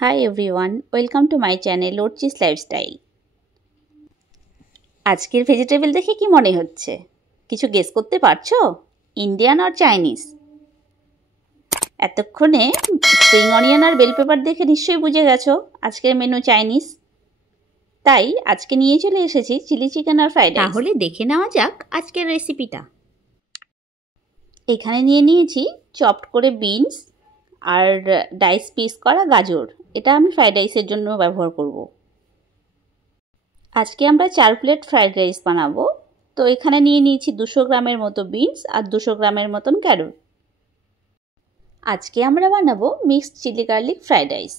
Hi everyone, welcome to my channel Lorchis Lifestyle. আজকের vegetable দেখে কি মনে হচ্ছে? কিছু গেস করতে পারছো? ইন্ডিয়ান আর চাইনিজ? এতক্ষণে স্প্রিং অনিয়ন আর বেল পেপার দেখে নিশ্চয়ই বুঝে গেছো আজকের মেনু চাইনিজ। তাই আজকে নিয়ে চলে এসেছি চিলি চিকেন আর ফ্রাইড রাইস। তাহলে দেখে নেওয়া যাক আজকের রেসিপিটা। এখানে নিয়ে নিয়েছি চপড করে বিনস আর ডাইস পিস করা গাজর। এটা আমি ফ্রাইড রাইসের জন্য ব্যবহার করব। আজকে আমরা 4 প্লেট ফ্রাইড রাইস বানাবো। তো এখানে নিয়ে নিয়েছি 200 গ্রামের মতো বিনস আর 200 গ্রামের মতন ক্যারট। আজকে আমরা বানাবো mixed chilli garlic fried rice.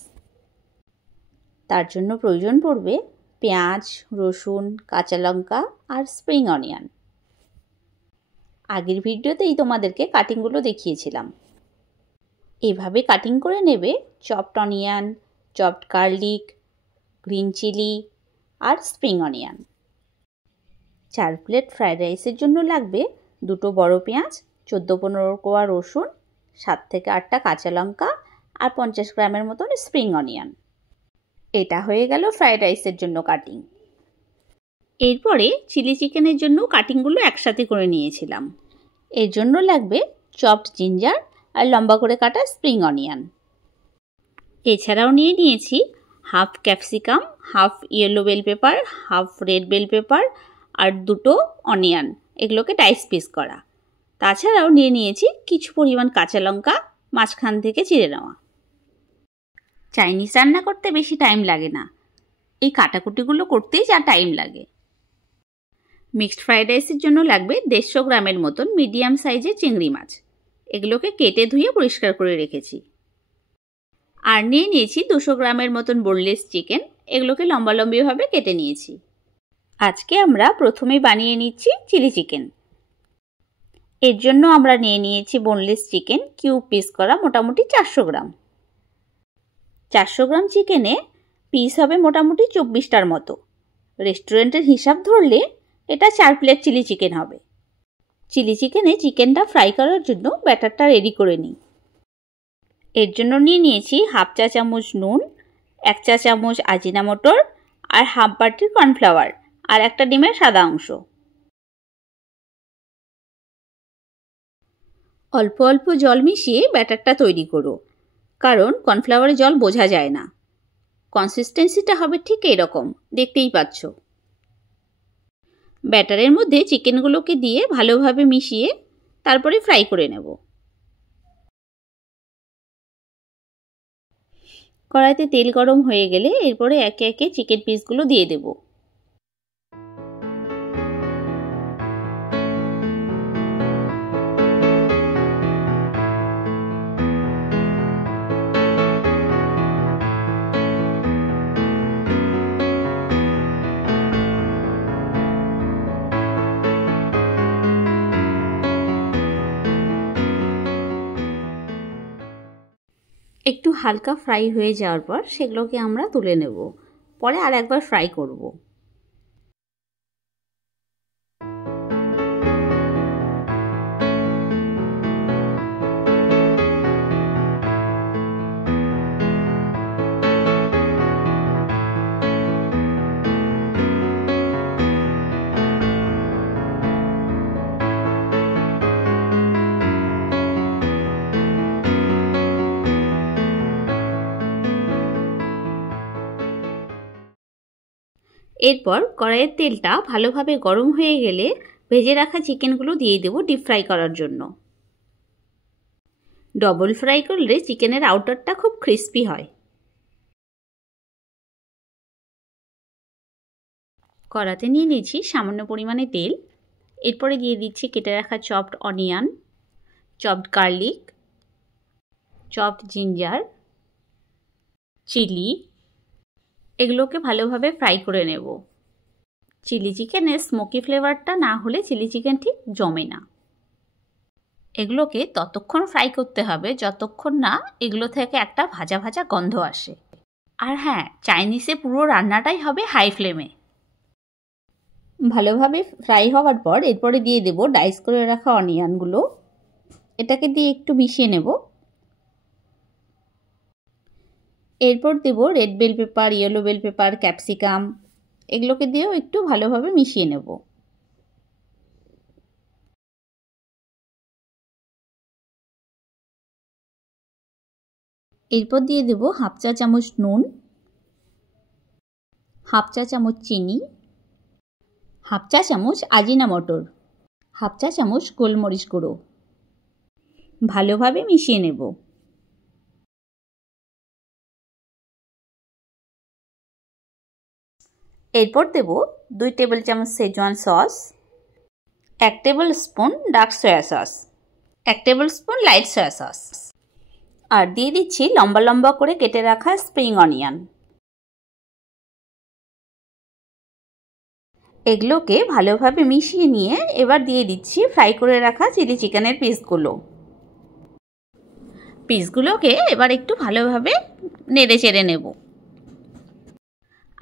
তার জন্য প্রয়োজন পড়বে পেঁয়াজ, রসুন, কাঁচা লঙ্কা আর স্প্রিং অনিয়ন। আগের ভিডিওতেই তোমাদেরকে কাটিংগুলো দেখিয়েছিলাম। এভাবে কাটিং করে নেবে chopped onion, chopped garlic, green chilli আর স্প্রিং অনিয়ন। 4 প্লেট ফ্রাইড রাইসের জন্য লাগবে 2টো বড় পেঁয়াজ, 14-15 কোয়া রসুন, 7 থেকে 8টা কাঁচা লঙ্কা আর 50 গ্রামের মতন স্প্রিং অনিয়ন। এটা হয়ে গেল ফ্রাইড রাইসের জন্য কাটিং। এরপরে চিলি চিকেনের জন্য কাটিংগুলো একসাথে করে নিয়েছিলাম। এর জন্য লাগবে চপড জিঞ্জার আর লম্বা করে কাটা স্প্রিং অনিয়ন। এছাড়াও নিয়ে নিয়েছি half capsicum, half yellow bell pepper, half red bell pepper আর 2টো অনিয়ন, এগুলোকে ডাইস পিস করা। তাছাড়াও নিয়ে নিয়েছি কিছু পরিমাণ কাঁচা লঙ্কা মাঝখান থেকে চিড়ে নেওয়া। চাইনিজ রান্না করতে বেশি টাইম লাগে না, এই কাটাকুটিগুলো করতেই যা টাইম লাগে। মিক্সড ফ্রাইড রাইসের জন্য লাগবে 150 গ্রামের মতন মিডিয়াম সাইজের চিংড়ি মাছ। এগুলোকে কেটে ধুয়ে পরিষ্কার করে রেখেছি। আর নিয়ে নিয়েছি 200 গ্রামের মতন বোনলেস চিকেন, এগুলোকে লম্বালম্বিভাবে কেটে নিয়েছি। আজকে আমরা প্রথমেই বানিয়ে নিচ্ছি চিলি চিকেন। এর জন্য আমরা নিয়ে নিয়েছি বোনলেস চিকেন কিউব পিস করা মোটামুটি 400 গ্রাম। 400 গ্রাম চিকেনে পিস হবে মোটামুটি 24টার মতো। রেস্টুরেন্টের হিসাব ধরলে এটা 4 প্লেট চিলি চিকেন হবে। চিলি চিকেনে চিকেনটা ফ্রাই করার জন্য ব্যাটারটা রেডি করে নিই। এর জন্য নিয়ে নিয়েছি হাফ চা চামচ নুন, 1 চা চামচ আজিনামোটর আর হাফ বাটি কর্নফ্লাওয়ার আর একটা ডিমের সাদা অংশ। অল্প অল্প জল মিশিয়ে ব্যাটারটা তৈরি করো, কারণ কর্নফ্লাওয়ারে জল বোঝা যায় না। কনসিস্টেন্সিটা হবে ঠিক এরকম, দেখতেই পাচ্ছ। ব্যাটারের মধ্যে চিকেনগুলোকে দিয়ে ভালোভাবে মিশিয়ে তারপরে ফ্রাই করে নেব। কড়াইতে তেল গরম হয়ে গেলে এরপরে একে একে চিকেন পিসগুলো দিয়ে দেব। একটু হালকা ফ্রাই হয়ে যাওয়ার পর সেগুলোকে আমরা তুলে নেব, পরে আর একবার ফ্রাই করব। এরপর কড়াইয়ের তেলটা ভালোভাবে গরম হয়ে গেলে ভেজে রাখা চিকেনগুলো দিয়ে দেব ডিপ ফ্রাই করার জন্য। ডবল ফ্রাই করলে চিকেনের আউটারটা খুব ক্রিস্পি হয়। কড়াতে নিয়ে নিয়েছি সামান্য পরিমাণে তেল। এরপরে দিয়ে দিচ্ছি কেটে রাখা chopped onion, chopped garlic, chopped ginger, chilli, এগুলোকে ভালোভাবে ফ্রাই করে নেব। চিলি চিকেনের স্মোকি ফ্লেভারটা না হলে চিলি চিকেন ঠিক জমে না। এগুলোকে ততক্ষণ ফ্রাই করতে হবে যতক্ষণ না এগুলো থেকে একটা ভাজা ভাজা গন্ধ আসে। আর হ্যাঁ, চাইনিজে পুরো রান্নাটাই হবে হাই ফ্লেমে। ভালোভাবে ফ্রাই হওয়ার পর এরপরে দিয়ে দেব ডাইস করে রাখা অনিয়নগুলো। এটাকে দিয়ে একটু মিশিয়ে নেব। এরপর দেব red bell pepper, yellow bell pepper, capsicum, এগুলোকে দিয়েও একটু ভালোভাবে মিশিয়ে নেব। এরপর দিয়ে দেব হাফ চা চামচ নুন, হাফ চা চামচ চিনি, হাফ চা চামচ আজিনামোটোর, হাফ চা চামচ গোলমরিচ গুঁড়ো। ভালোভাবে মিশিয়ে নেব। এরপর দেব 2 টেবিল চামচ schezwan sauce, 1 tablespoon dark soy sauce, 1 tablespoon light soy sauce, আর দিয়ে দিচ্ছি লম্বা লম্বা করে কেটে রাখা স্প্রিং অনিয়ন। এগুলোকে ভালোভাবে মিশিয়ে নিয়ে এবার দিয়ে দিচ্ছি ফ্রাই করে রাখা চিলি চিকেনের পিসগুলোকে এবার একটু ভালোভাবে নেড়ে চেড়ে নেব।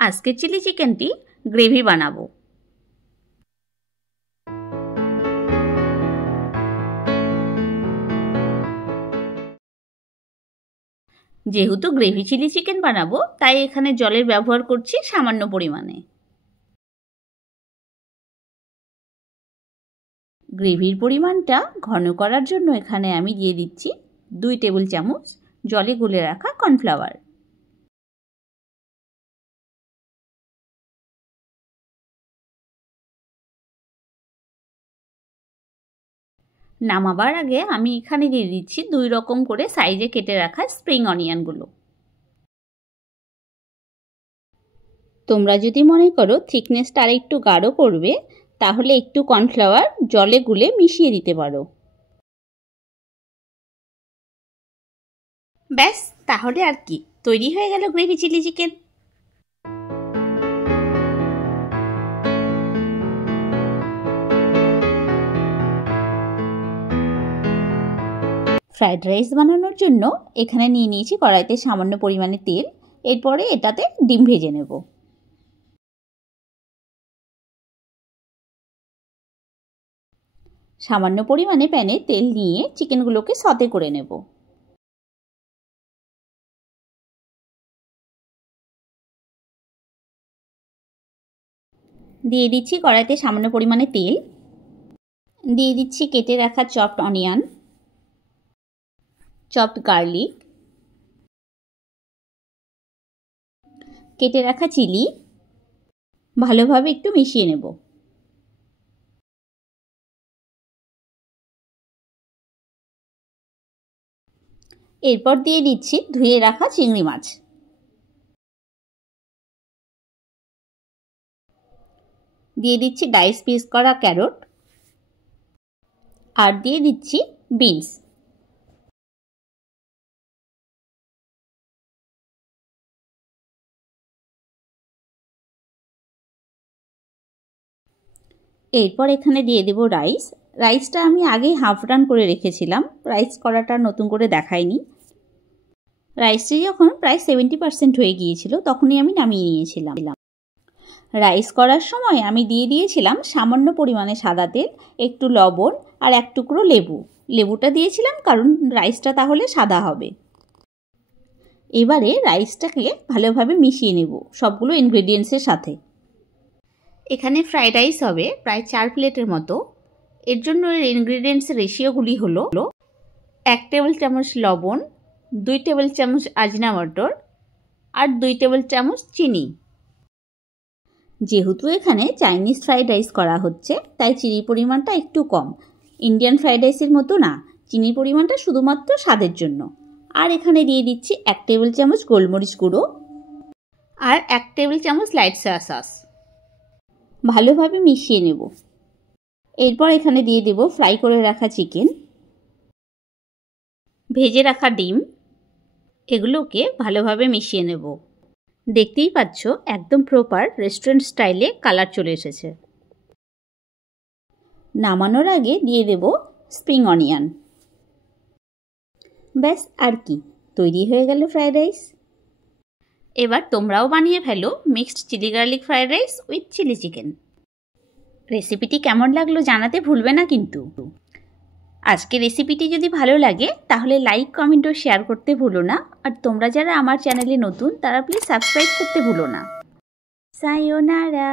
আজকের চিলি চিকেনটি গ্রেভি বানাবো। যেহেতু গ্রেভি চিলি চিকেন বানাবো তাই এখানে জলের ব্যবহার করছি সামান্য পরিমাণে। গ্রেভির পরিমাণটা ঘন করার জন্য এখানে আমি দিয়ে দিচ্ছি 2 টেবিল চামচ জলে গুলে রাখা কর্নফ্লাওয়ার। নামাবার আগে আমি এখানে দিয়ে দিচ্ছি 2 রকম করে সাইজে কেটে রাখা স্প্রিং অনিয়নগুলো। তোমরা যদি মনে করো থিকনেসটা আর একটু গাঢ় করবে তাহলে একটু কর্নফ্লাওয়ার জলে গুলে মিশিয়ে দিতে পারো। ব্যাস, তাহলে আর কি, তৈরি হয়ে গেল gravy chilli chicken. Fried rice বানানোর জন্য এখানে নিয়ে নিয়েছি কড়াইতে সামান্য পরিমাণে তেল। এরপরে এটাতে ডিম ভেজে নেব। সামান্য পরিমাণে প্যানে তেল নিয়ে চিকেনগুলোকে সতে করে নেব। দিয়ে দিচ্ছি কড়াইতে সামান্য পরিমাণে তেল, দিয়ে দিচ্ছি কেটে রাখা চপড অনিয়ন, চপড গার্লিক, কেটে রাখা চিলি, ভালোভাবে একটু মিশিয়ে নেব। এরপর দিয়ে দিচ্ছি ধুয়ে রাখা চিংড়ি মাছ, দিয়ে দিচ্ছি ডাইস পিস করা ক্যারট, আর দিয়ে দিচ্ছি বিনস। এরপর এখানে দিয়ে দেব রাইসটা আমি আগেই হাফ রান করে রেখেছিলাম, রাইস করাটা নতুন করে দেখাইনি। রাইসটি যখন প্রায় 70% হয়ে গিয়েছিল তখনই আমি নামিয়ে নিয়েছিলাম। রাইস করার সময় আমি দিয়ে দিয়েছিলাম সামান্য পরিমাণে সাদা তেল, একটু লবণ আর 1 টুকরো লেবুটা দিয়েছিলাম কারণ রাইসটা তাহলে সাদা হবে। এবারে রাইসটাকে ভালোভাবে মিশিয়ে নেব সবগুলো ইনগ্রেডিয়েন্টসের সাথে। এখানে ফ্রাইড রাইস হবে প্রায় 4 প্লেটের মতো। এর জন্য ইনগ্রেডিয়েন্টসের রেশিওগুলি হলো 1 টেবিল চামচ লবণ, 2 টেবিল চামচ আজিনামোটোর আর 2 টেবিল চামচ চিনি। যেহেতু এখানে চাইনিজ ফ্রাইড রাইস করা হচ্ছে তাই চিনির পরিমাণটা একটু কম, ইন্ডিয়ান ফ্রাইড রাইসের মতো না, চিনির পরিমাণটা শুধুমাত্র স্বাদের জন্য। আর এখানে দিয়ে দিচ্ছি 1 টেবিল চামচ গোলমরিচ গুঁড়ো আর 1 টেবিল চামচ লাইট সয়া সস। ভালোভাবে মিশিয়ে নেব। এরপর এখানে দিয়ে দেব ফ্রাই করে রাখা চিকেন, ভেজে রাখা ডিম, এগুলোকে ভালোভাবে মিশিয়ে নেব। দেখতেই পাচ্ছ একদম প্রপার রেস্টুরেন্ট স্টাইলে কালার চলে এসেছে। নামানোর আগে দিয়ে দেব স্প্রিং অনিয়ন। ব্যাস, আর কি, তৈরি হয়ে গেল ফ্রাইড রাইস। এবার তোমরাও বানিয়ে ফেলো mixed chilli garlic fried rice with chilli chicken. রেসিপিটি কেমন লাগলো জানাতে ভুলবে না কিন্তু। আজকের রেসিপিটি যদি ভালো লাগে তাহলে লাইক, কমেন্ট ও শেয়ার করতে ভুলো না। আর তোমরা যারা আমার চ্যানেলে নতুন তারা প্লিজ সাবস্ক্রাইব করতে ভুলো না। সায়োনারা।